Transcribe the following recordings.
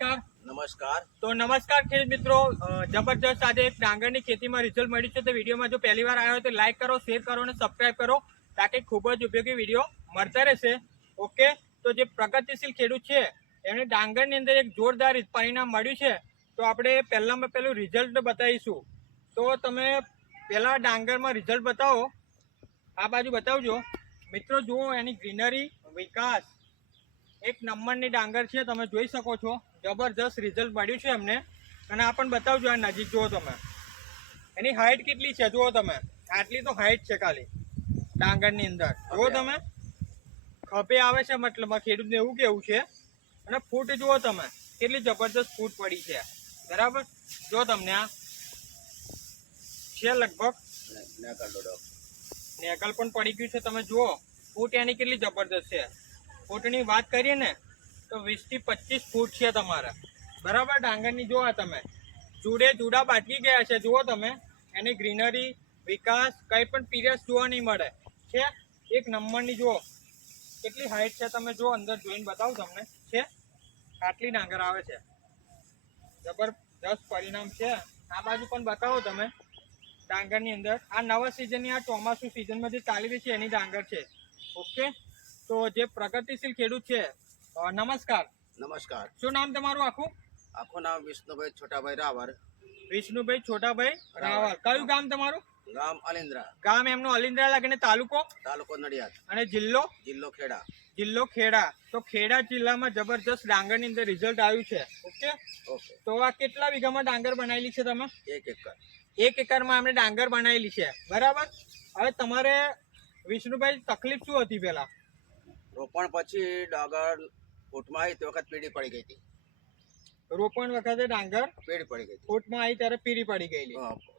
નમસ્કાર. નમસ્કાર. તો નમસ્કાર ખેડૂત મિત્રો, જબરજસ્ત આજે એક ડાંગરની ખેતીમાં રિઝલ્ટ મળ્યું છે. તો વિડીયોમાં જો પહેલી વાર આવ્યો તો લાઈક કરો, શેર કરો અને સબસ્ક્રાઈબ કરો, તાકે ખૂબ જ ઉપયોગી વિડીયો મળતા રહેશે. ઓકે, તો જે પ્રગતિશીલ ખેડૂત છે એમને ડાંગરની અંદર એક જોરદાર પરિણામ મળ્યું છે. તો આપણે પહેલામાં પહેલું રિઝલ્ટ બતાવીશું. તો તમે પહેલાં ડાંગરમાં રિઝલ્ટ બતાવો, આ બાજુ બતાવજો મિત્રો. જુઓ એની ગ્રીનરી, વિકાસ, એક નંબરની ડાંગર છે, તમે જોઈ શકો છો. જબરજસ્ત રિઝલ્ટ મળ્યું છે એમને. અને આ પણ બતાવજો, આ નજીક જુઓ તમે, એની હાઇટ કેટલી છે જુઓ તમે. આટલી તો હાઇટ છે ખાલી ડાંગરની અંદર. જુઓ તમે, ખભે આવે છે, મતલબ ખેડૂતને એવું કેવું છે. અને ફૂટ જુઓ તમે, કેટલી જબરજસ્ત ફૂટ પડી છે. બરાબર, જો તમને આ છે લગભગ નેકલ પણ પડી ગયું છે. તમે જુઓ ફૂટ એની કેટલી જબરજસ્ત છે. ફૂટની વાત કરીએ ને તો 20 થી 25 ફૂટ છે તમારે. બરાબર, ડાંગરની જુઓ તમે, જુડા બાટકી ગયા છે. જુઓ તમે એની ગ્રીનરી, વિકાસ, કંઈ પણ પીરિયડ જોવા નહીં મળે છે. એક નંબરની જુઓ કેટલી હાઈટ છે. તમે જો અંદર જોઈને બતાવું તમને, છે આટલી ડાંગર આવે છે. જબરદસ્ત પરિણામ છે. આ બાજુ પણ બતાવો તમે ડાંગરની અંદર. આ નવા સિઝનની, આ ચોમાસું સિઝનમાં જે ચાલી રહી છે એની ડાંગર છે. ઓકે, તો જે પ્રગતિશીલ ખેડૂત છે, નમસ્કાર. નમસ્કાર. શું નામ તમારું આખું? આખું નામ વિષ્ણુભાઈ છોટાભાઈ રાવર. વિષ્ણુભાઈ છોટાભાઈ રાવર. કયું ગામ તમારું? ગામ અલિન્દ્રા. ગામ એમનું અલિન્દ્રા લાગે ને તાલુકો? તાલુકો નડિયાદ. અને જિલ્લો? જિલ્લો ખેડા. જિલ્લો ખેડા. તો ખેડા જિલ્લામાં જબરજસ્ત ડાંગરની અંદર રિઝલ્ટ આવ્યું છે. Okay, okay. તો આ કેટલા વીઘામાં ડાંગર બનાવેલી છે તમે? 1 એકર. 1 એકરમાં આપણે ડાંગર બનાવેલી છે. બરાબર. હવે તમારે વિષ્ણુભાઈ તકલીફ શું હતી પેલા? રોપણ પછી ડાંગર ફૂટમાં આવી તે વખત પીડી પડી ગઈ હતી. રોપણ વખતે ડાંગર પીડી પડી ગઈ હતી. ફૂટમાં આવી ત્યારે પીરી પડી ગયેલી.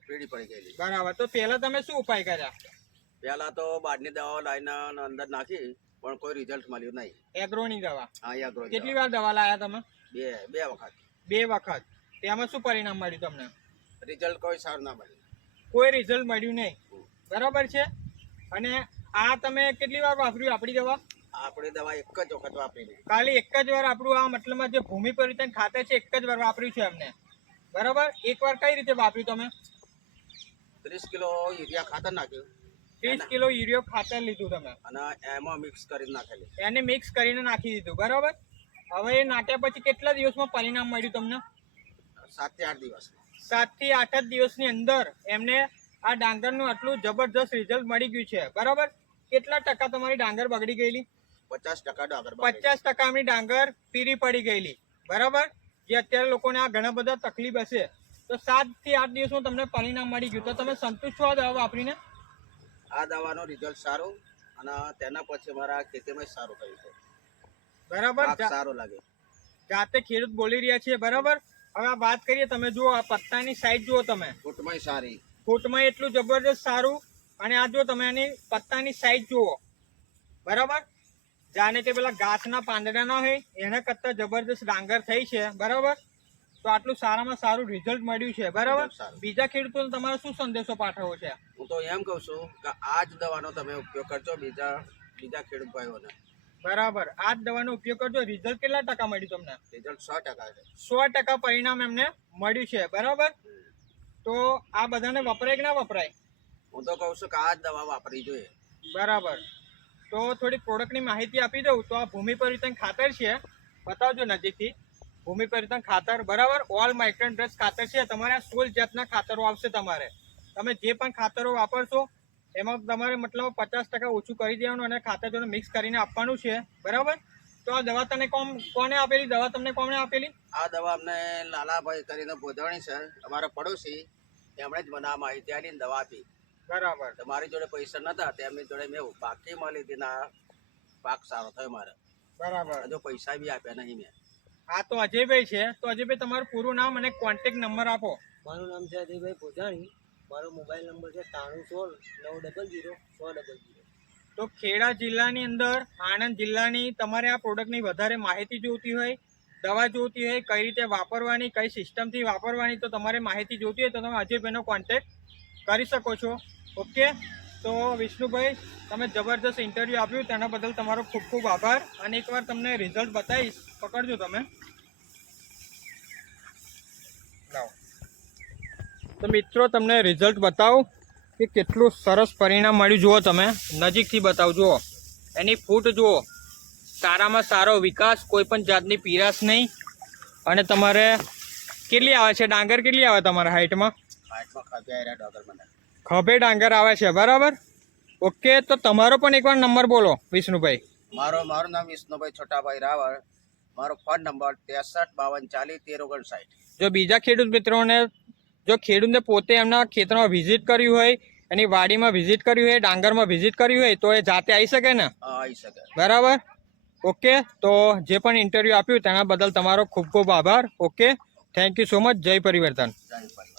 પીડી પડી ગયેલી. બરાબર. તો પહેલા તમે શું ઉપાય કર્યા? પહેલા તો બહારની દવાઓ લાવીને અંદર નાખી, પણ કોઈ રિઝલ્ટ મળ્યું નહીં. એગ્રોની દવા? હા, એગ્રો. કેટલી વાર દવા લાયા તમે? બે વખત. 2 વખત. તેમાં શું પરિણામ મળ્યું તમને? રિઝલ્ટ કોઈ સારું ના મળ્યું. કોઈ રિઝલ્ટ મળ્યું નહીં. બરાબર છે. અને આ તમે કેટલી વાર વાપર્યું આપણી દવા? આપણી દવા એક જ વખત વાપરીને. ખાલી એક જ વાર આપણું આ મતલબમાં જે ભૂમિ પરિવર્તન ખાતર છે, એક જ વાર વાપર્યું છે અમને. બરાબર. એક વાર કઈ રીતે વાપર્યું તમે? 30 કિલો યુરિયા ખાતર નાખ્યું. 30 કિલો યુરિયો ખાતર લીધું તમે અને એમાં મિક્સ કરીને નાખેલી. એને મિક્સ કરીને નાખી દીધું. બરાબર. હવે એ નાખ્યા પછી કેટલા દિવસમાં પરિણામ મળ્યું તમને? 7 થી 8 દિવસ. 7 થી 8 જ દિવસની અંદર એમને આ ડાંગરનું આટલું જબરજસ્ત રિઝલ્ટ મળી ગયું છે. બરાબર. કેટલા ટકા તમારી ડાંગર બગડી ગયેલી? 50% ડાંગર. 50% ની ડાંગર પીરી પડી ગયેલી. બરાબર. જે અત્યારે લોકોને આ ઘણા બધા તકલીફ હશે, તો 7 થી 8 દિવસમાં તમને પરિણામ મળી ગયું. તો તમે સંતુષ્ટ છો આ દવા વાપરીને? આ દવાનો રિઝલ્ટ સારું અને તેના પછી મારા ખેતીમાં સારું થયું છે. બરાબર. સારું લાગે. જાતે ખેડૂત બોલી રહ્યા છે. બરાબર. હવે આ વાત કરીએ, તમે જુઓ આ પત્તાની સાઈઝ જુઓ તમે, ફૂટમાં સારી, ફૂટમાં એટલું જબરજસ્ત સારું. અને આ જો તમે એની પત્તાની સાઈઝ જુઓ. બરાબર. જાણે કે પેલા ઘાસના પાંદડા ના હોય એના કરતા જબરજસ્ત ડાંગર થઈ છે. બરાબર. તો આટલું સારામાં સારું રિઝલ્ટ મળ્યું છે. બરાબર. બીજા ખેડૂતોને તમારો શું સંદેશો પાઠવવો છે? હું તો એમ કહું છું કે આ જ દવાનો તમે ઉપયોગ કરજો બીજા ખેડૂત ભાઈઓને. બરાબર. આ જ દવાનો ઉપયોગ કરજો. રિઝલ્ટ કેટલા ટકા મળ્યું તમને? રિઝલ્ટ 100% છે. 100% પરિણામ એમને મળ્યું છે. બરાબર. તો આ બધાને વપરાય કે ના વપરાય? હું તો કહું છું કે આ જ દવા વાપરવી જોઈએ. બરાબર. તો થોડી પ્રોડક્ટની માહિતી આપી દઉં તો આ ભૂમિ પરિવર્તન ખાતર છે. બતાવજો નજીકથી. ભૂમિ પરિવર્તન ખાતર. બરાબર. ઓલ માઇક્રોન ડ્રેસ ખાતર છે. તમારે આ 16 જાતના ખાતરો આવશે. તમારે તમે જે પણ ખાતરો વાપરશો એમાં તમારે મતલબ 50% ઓછું કરી દેવાનું અને ખાતર જોડે મિક્સ કરીને આપવાનું છે. બરાબર. તો આ દવા તને કોને આપેલી? દવા તમને કોને આપેલી? આ દવા અમને લાલાભાઈ કરીને બોધવાણી છે, અમારા પડોશી. એમણે જ મને આ માહિતી આપીને દવા આપી. બરાબર. તમારી જોડે પૈસા નતા, તેમની જોડે મેં બાકીમાં લીધી. પાક સારો થયો મારે. બરાબર. હજુ પૈસા બી આપ્યા નહીં મેં. આ તો અજયભાઈ છે. તો અજયભાઈ તમારું પૂરું નામ અને કોન્ટેક્ટ નંબર આપો. મારું નામ છે અજયભાઈ પોજાણી. મારો મોબાઈલ નંબર છે 9316 900 100. તો ખેડા જિલ્લાની અંદર, આણંદ જિલ્લાની તમારે આ પ્રોડક્ટની વધારે માહિતી જોઈતી હોય, દવા જોઈતી હોય, કઈ રીતે વાપરવાની, કઈ સિસ્ટમથી વાપરવાની, તો તમારે માહિતી જોઈતી હોય તો તમે અજયભાઈનો કોન્ટેક્ટ કરી શકો છો. ઓકે. તો વિષ્ણુભાઈ, તમે જબરદસ્ત ઇન્ટરવ્યૂ આપ્યું તેના બદલ તમારો ખૂબ ખૂબ આભાર. અને એકવાર તમને રિઝલ્ટ બતાવીશ, પકડજો તમે. તો મિત્રો તમને રિઝલ્ટ બતાવું કે કેટલું સરસ પરિણામ મળ્યું. જુઓ તમે નજીકથી બતાવો. જુઓ એની ફૂટ જુઓ, સારામાં સારો વિકાસ, કોઈ પણ જાતની પીરાશ નહીં. અને તમારે કેટલી આવે છે ડાંગર, કેટલી આવે તમારા હાઈટમાં? ખભે ડાંગર આવે છે, બરાબર. ઓકે, તો તમારો પણ એકવાર નંબર બોલો વિષ્ણુભાઈ. મારું નામ વિષ્ણુભાઈ છોટાભાઈ રાવળ. મારો ફોન નંબર 6352401359. જો બીજા ખેડૂત મિત્રોને, જો ખેડૂતને પોતે એમના ખેતરમાં વિઝિટ કર્યું હોય, એની વાડીમાં વિઝિટ કર્યું હોય, ડાંગરમાં વિઝિટ કર્યું હોય, તો એ જાતે આવી શકે ને? આવી શકે. બરાબર. ઓકે, તો જે પણ ઇન્ટરવ્યૂ આપ્યું તેના બદલ તમારો ખૂબ ખૂબ આભાર. Okay, thank you so much. જય પરિવર્તન. જય પરિવાર.